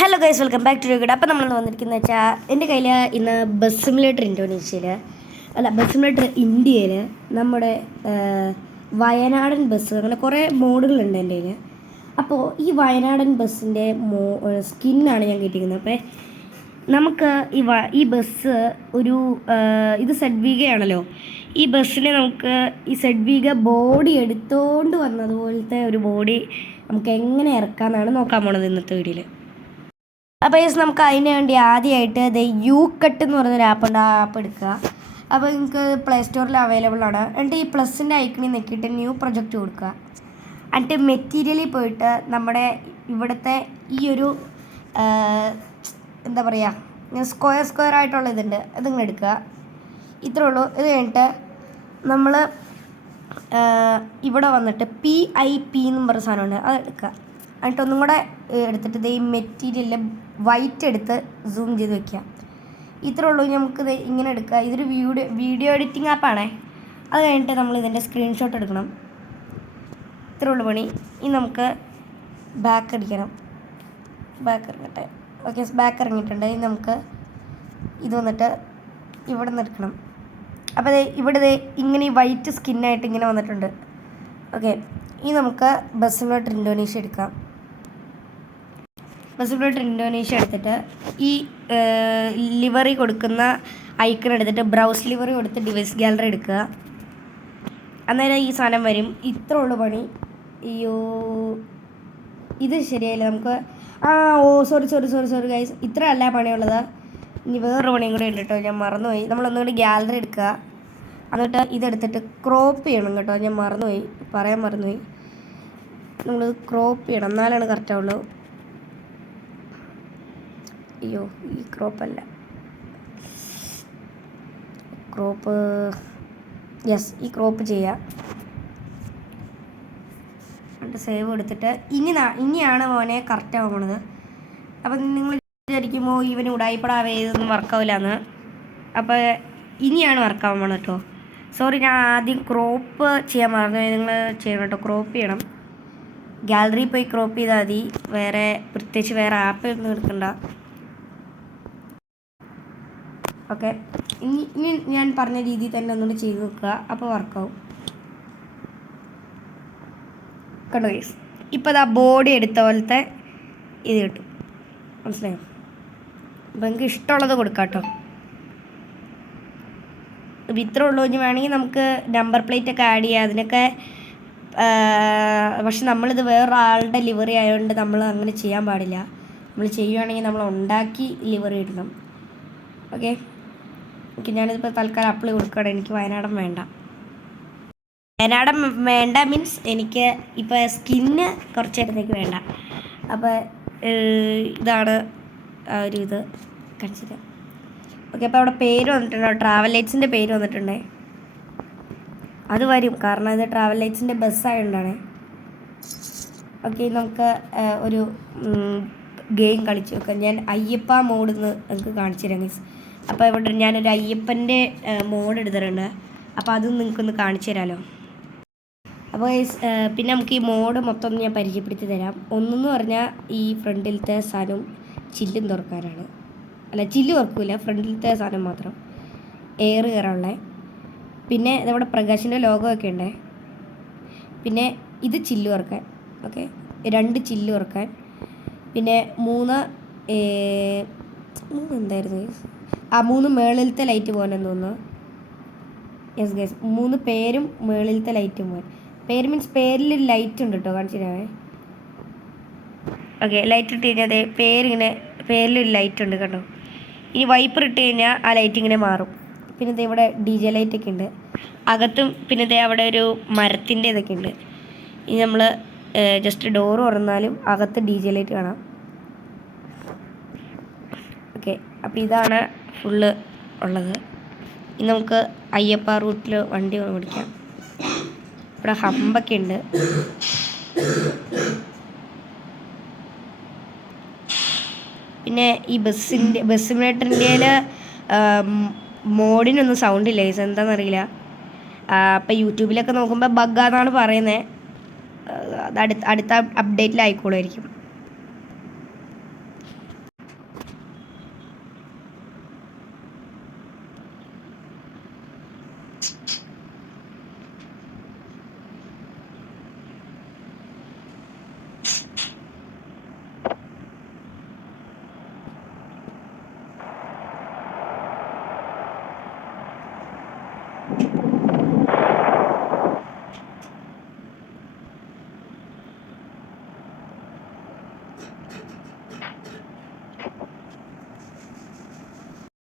Hello guys, welcome back to യുഗഡ്. അപ്പോൾ നമ്മൾ വന്നിരിക്കുന്നത് വെച്ചാൽ എൻ്റെ കയ്യിൽ ഇന്ന് ബസ് സിമുലേറ്റർ ഇന്തോനേഷ്യയിൽ ബസ് സിമുലേറ്റർ ഇന്ത്യയിൽ നമ്മുടെ വയനാടൻ ബസ് അങ്ങനെ കുറേ മോഡുകളുണ്ട് എൻ്റെ കയ്യിൽ. അപ്പോൾ ഈ വയനാടൻ ബസ്സിൻ്റെ സ്കിന്നാണ് ഞാൻ കിട്ടിയിരിക്കുന്നത്. അപ്പോൾ നമുക്ക് ഈ ബസ് ഒരു ഇത് സെഡ്വീഗയാണല്ലോ. ഈ ബസ്സിനെ നമുക്ക് ഈ സെഡ്വീഗ ബോഡി എടുത്തുകൊണ്ട് വന്നതുപോലത്തെ ഒരു ബോഡി നമുക്ക് എങ്ങനെ ഇറക്കാമെന്നാണ് നോക്കാൻ പോണത് ഇന്നത്തെ വീഡിയോയിൽ. അപ്പോൾ നമുക്ക് അതിന് വേണ്ടി ആദ്യമായിട്ട് യു കട്ട് എന്ന് പറയുന്നൊരു ആപ്പുണ്ട്. ആ ആപ്പ് എടുക്കുക. അപ്പോൾ നിങ്ങൾക്ക് പ്ലേ സ്റ്റോറിൽ അവൈലബിൾ ആണ്. എന്നിട്ട് ഈ പ്ലസിൻ്റെ ഐക്കണിൽ നിൽക്കിയിട്ട് ന്യൂ പ്രൊജക്റ്റ് കൊടുക്കുക. എന്നിട്ട് മെറ്റീരിയലിൽ പോയിട്ട് നമ്മുടെ ഇവിടുത്തെ ഈ ഒരു എന്താ പറയുക സ്ക്വയർ ആയിട്ടുള്ള ഇതുണ്ട്, ഇതിങ്ങനെ എടുക്കുക. ഇത്രേ ഉള്ളൂ. ഇത് കഴിഞ്ഞിട്ട് നമ്മൾ ഇവിടെ വന്നിട്ട് PIP എന്നും പറഞ്ഞ സാധനമുണ്ട്, അത് എടുക്കുക. എന്നിട്ട് ഒന്നും കൂടെ എടുത്തിട്ട് ഈ മെറ്റീരിയലിൽ വൈറ്റ് എടുത്ത് സൂം ചെയ്ത് വെക്കുക. ഇത്രേ ഉള്ളൂ. നമുക്കിത് ഇങ്ങനെ എടുക്കുക. ഇതൊരു വീഡിയോ എഡിറ്റിംഗ് ആപ്പാണേ. അത് കഴിഞ്ഞിട്ട് നമ്മൾ ഇതിൻ്റെ സ്ക്രീൻഷോട്ട് എടുക്കണം. ഇത്രേ ഉള്ളൂ പണി. ഇനി നമുക്ക് ബാക്ക് അടിക്കണം. ബാക്ക് ഇറങ്ങട്ടെ. ഓക്കെ, ബാക്ക് ഇറങ്ങിയിട്ടുണ്ട്. ഇനി നമുക്ക് ഇത് വന്നിട്ട് ഇവിടെ നിന്ന് എടുക്കണം. അപ്പോൾ ഇവിടെ ഇങ്ങനെ ഈ വൈറ്റ് സ്കിന്നായിട്ട് ഇങ്ങനെ വന്നിട്ടുണ്ട്. ഓക്കെ, ഇനി നമുക്ക് ബസ് സിമുലേറ്റർ ഇന്തോനേഷ്യ എടുക്കാം. ബസ് സിമുലേറ്റർ ഇന്തോനേഷ്യ എടുത്തിട്ട് ഈ ലിവറി കൊടുക്കുന്ന ഐക്കൺ എടുത്തിട്ട് ബ്രൗസ് ലിവറി കൊടുത്ത് ഡിവൈസ് ഗാലറി എടുക്കുക. അന്നേരം ഈ സാധനം വരും. ഇത്ര ഉള്ളു പണി. അയ്യോ, ഇത് ശരിയായില്ല. നമുക്ക് സോറി ഗൈസ്, ഇത്ര അല്ല പണിയുള്ളത്. ഇനി വേറൊരു പണിയും കൂടെ ഉണ്ട് കേട്ടോ, ഞാൻ മറന്നുപോയി. നമ്മളൊന്നുകൂടി ഗാലറി എടുക്കുക. എന്നിട്ട് ഇതെടുത്തിട്ട് ക്രോപ്പ് ചെയ്യണം കേട്ടോ, ഞാൻ പറയാൻ മറന്നുപോയി. നമ്മളിത് ക്രോപ്പ് ചെയ്യണം, എന്നാലാണ് കറക്റ്റ് ആവുള്ളൂ. അയ്യോ, ഈ ക്രോപ്പല്ല, ക്രോപ്പ്. യെസ്, ഈ ക്രോപ്പ് ചെയ്യുക. എന്നിട്ട് സേവ് എടുത്തിട്ട് ഇനിയാണ് മോനെ കറക്റ്റ് ആവുന്നത്. അപ്പം നിങ്ങൾ വിചാരിക്കുമ്പോൾ ഇവന് ഉടായിപ്പടാവേ ഇതൊന്നും വർക്കാവില്ലാന്ന്. അപ്പോൾ ഇനിയാണ് വർക്കാവാൻ പോണത് കേട്ടോ. സോറി, ഞാൻ ആദ്യം ക്രോപ്പ് ചെയ്യാൻ മറന്നു. നിങ്ങൾ ചെയ്യണം കേട്ടോ, ക്രോപ്പ് ചെയ്യണം. ഗാലറി പോയി ക്രോപ്പ് ചെയ്താൽ മതി. പ്രത്യേകിച്ച് വേറെ ആപ്പ് ഒന്നും എടുക്കണ്ട. ഓക്കെ, ഇനി ഞാൻ പറഞ്ഞ രീതിയിൽ തന്നെ ഒന്നുകൂടി ചെയ്ത് നോക്കുക. അപ്പോൾ വർക്കാവും. കണ്ടോ ഗൈസ്, ഇപ്പോൾ ആ ബോഡി എടുത്ത പോലത്തെ ഇത് കിട്ടും. മനസ്സിലായോ? അപ്പോൾ നിങ്ങൾക്ക് ഇഷ്ടമുള്ളത് കൊടുക്കാം കേട്ടോ. അപ്പോൾ ഇത്രേ ഉള്ളൂ. ഇനി വേണമെങ്കിൽ നമുക്ക് നമ്പർ പ്ലേറ്റ് ഒക്കെ ആഡ് ചെയ്യാം. അതിനൊക്കെ പക്ഷെ നമ്മളിത് വേറൊരാളുടെ ലിവറി ആയതുകൊണ്ട് നമ്മൾ അങ്ങനെ ചെയ്യാൻ പാടില്ല. നമ്മൾ ചെയ്യുകയാണെങ്കിൽ നമ്മൾ ഉണ്ടാക്കി ലിവറി ഇടണം. ഓക്കെ, ഞാനിതിപ്പോൾ തൽക്കാലം അപ്ലൈ കൊടുക്കുകയാണ്. എനിക്ക് വയനാടൻ വേണ്ട മീൻസ് എനിക്ക് ഇപ്പോൾ സ്കിന്ന് കുറച്ച് നേരത്തേക്ക് വേണ്ട. അപ്പോൾ ഇതാണ് ആ ഒരു ഇത് കാണിച്ചത്. ഓക്കെ, അപ്പോൾ അവിടെ പേര് വന്നിട്ടുണ്ടോ, ട്രാവൽ ലൈറ്റ്സിൻ്റെ പേര് വന്നിട്ടുണ്ട്. അത് വരും, കാരണം ഇത് ട്രാവൽ ലൈറ്റ്സിൻ്റെ ബസ്സായതുകൊണ്ടാണ്. ഓക്കെ, നമുക്ക് ഒരു ഗെയിം കളിച്ച് നോക്കാം. ഞാൻ അയ്യപ്പ മോഡ് നിങ്ങൾക്ക് കാണിച്ചു തരാം ഗൈസ്. അപ്പോൾ ഇവിടെ ഞാനൊരു അയ്യപ്പൻ്റെ മോഡ് എടുത്തിട്ടുണ്ട്. അപ്പോൾ അതും നിങ്ങൾക്കൊന്ന് കാണിച്ചു തരാമല്ലോ. അപ്പോൾ പിന്നെ നമുക്ക് ഈ മോഡ് മൊത്തം ഞാൻ പരിചയപ്പെടുത്തി തരാം. ഒന്നെന്ന് പറഞ്ഞാൽ ഈ ഫ്രണ്ടിലത്തെ സാധനം ചില്ലും തുറക്കാനാണ്. അല്ല, ചില്ല് തുറക്കില്ല, ഫ്രണ്ടിലത്തെ സാധനം മാത്രം എയർ കയറാനുള്ള. പിന്നെ ഇതവിടെ പ്രകാശിൻ്റെ ലോഗോ ഒക്കെ ഉണ്ട്. പിന്നെ ഇത് ചില്ല് തുറക്കാൻ. ഓക്കെ, 2 ചില്ല് തുറക്കാൻ. പിന്നെ 3 എന്തായിരുന്നു 3 മേളിലത്തെ ലൈറ്റ് പോകാനെന്ന് തോന്നുന്നു. യെസ് ഗൈസ്, 3 പേരും മേളിലത്തെ ലൈറ്റും പോകാൻ. പേര് മീൻസ് പേരിലൊരു ലൈറ്റ് ഉണ്ട് കേട്ടോ, കാണിച്ചു തരാമേ. ഓക്കെ, ലൈറ്റ് ഇട്ട് കഴിഞ്ഞാൽ പേരിങ്ങനെ പേരിലൊരു ലൈറ്റ് ഉണ്ട് കേട്ടോ. ഇനി വൈപ്പർ ഇട്ട് കഴിഞ്ഞാൽ ആ ലൈറ്റ് ഇങ്ങനെ മാറും. പിന്നെ ഇവിടെ DJ ലൈറ്റൊക്കെ ഉണ്ട് അകത്തും. പിന്നെ അവിടെ ഒരു മരത്തിൻ്റെ ഇതൊക്കെ ഉണ്ട്. ഇനി നമ്മൾ ജസ്റ്റ് ഡോറ് തുറന്നാലും അകത്ത് DJ ലൈറ്റ് കാണാം. ഓക്കെ, അപ്പോൾ ഇതാണ് ഫുള്ള് ഉള്ളത്. ഇനി നമുക്ക് അയ്യപ്പ റൂട്ടിൽ വണ്ടി ഓടിക്കാം. ഇവിടെ ഹമ്പൊക്കെ ഉണ്ട്. പിന്നെ ഈ ബസ് സിമുലേറ്ററിൻ്റെ മോഡിനൊന്നും സൗണ്ട് ഇല്ല, എന്താണെന്നറിയില്ല. അപ്പോൾ യൂട്യൂബിലൊക്കെ നോക്കുമ്പോൾ ബഗ്ഗാന്നാണ് പറയുന്നത്. അത് അടുത്ത അപ്ഡേറ്റിലായിക്കോളുമായിരിക്കും.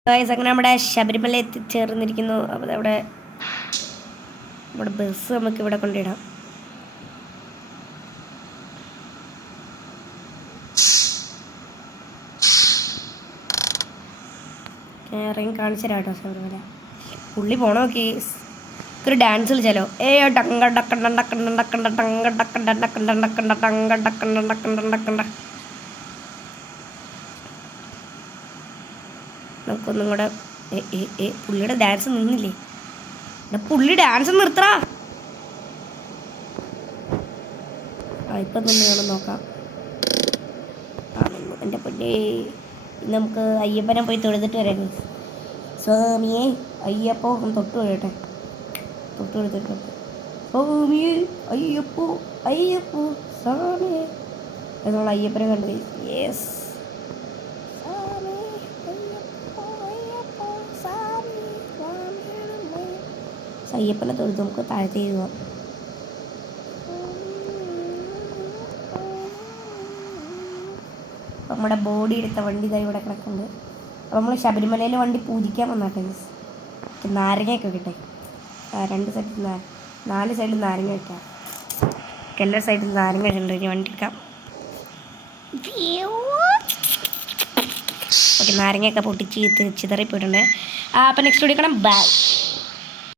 ഗൈസ് അങ്ങനെ നമ്മുടെ ശബരിമല എത്തിച്ചേർന്നിരിക്കുന്നു. അപ്പോൾ അവിടെ നമ്മുടെ ബസ് നമുക്ക് ഇവിടെ കൊണ്ടിടാം. ഇറങ്ങി കാണിച്ചു തരാം കേട്ടോ ശബരിമല. പുള്ളി പോണോ നോക്കി ഒരു ഡാൻസ് കളിച്ചാലോ. ടങ്ക ഡക്കണ്ട ഡക്കണ്ട ഡക്കണ്ട ടങ്ക ഡക്കണ്ട ഡക്കണ്ട ഡക്കണ്ട ടങ്ക ഡക്കണ്ട ഡക്കണ്ട ഡക്കണ്ട. നമുക്കൊന്നും കൂടെ പുള്ളിയുടെ ഡാൻസ് നിന്നില്ലേ? പുള്ളി ഡാൻസ് നിർത്തറാ. ഇപ്പം നിന്ന് വേണം നോക്കാം. എൻ്റെ പൊന്നേ, നമുക്ക് അയ്യപ്പനെ പോയി തൊഴുതിട്ട് വരാം. സ്വാമിയെ അയ്യപ്പോ തൊട്ട് വരട്ടെ. തൊട്ട് കൊടുത്തിട്ട് സ്വാമിയെ അയ്യപ്പോ അയ്യപ്പോ സ്വാമിയെ നമ്മൾ അയ്യപ്പനെ കണ്ടു. യെസ്, അയ്യപ്പനെ തൊഴുത് നമുക്ക് താഴത്തേക്ക് പോവാം. നമ്മുടെ ബോഡി എടുത്ത വണ്ടി ഇതായി ഇവിടെ കിടക്കുന്നുണ്ട്. അപ്പോൾ നമ്മൾ ശബരിമലയിൽ വണ്ടി പൂജിക്കാൻ വന്നാട്ടെ. നാരങ്ങയൊക്കെ കിട്ടെ. 2 സൈഡിൽ 4 സൈഡിൽ നാരങ്ങ വയ്ക്കാം. എല്ലാ സൈഡിൽ നാരങ്ങ വെച്ചിട്ടുണ്ട്. വണ്ടി എടുക്കാം. ഓക്കെ, നാരങ്ങയൊക്കെ പൊട്ടിച്ച് ചിതറിപ്പോയിട്ടുണ്ട്. അപ്പോൾ നെക്സ്റ്റ് ഓടിക്കണം. ബൈ.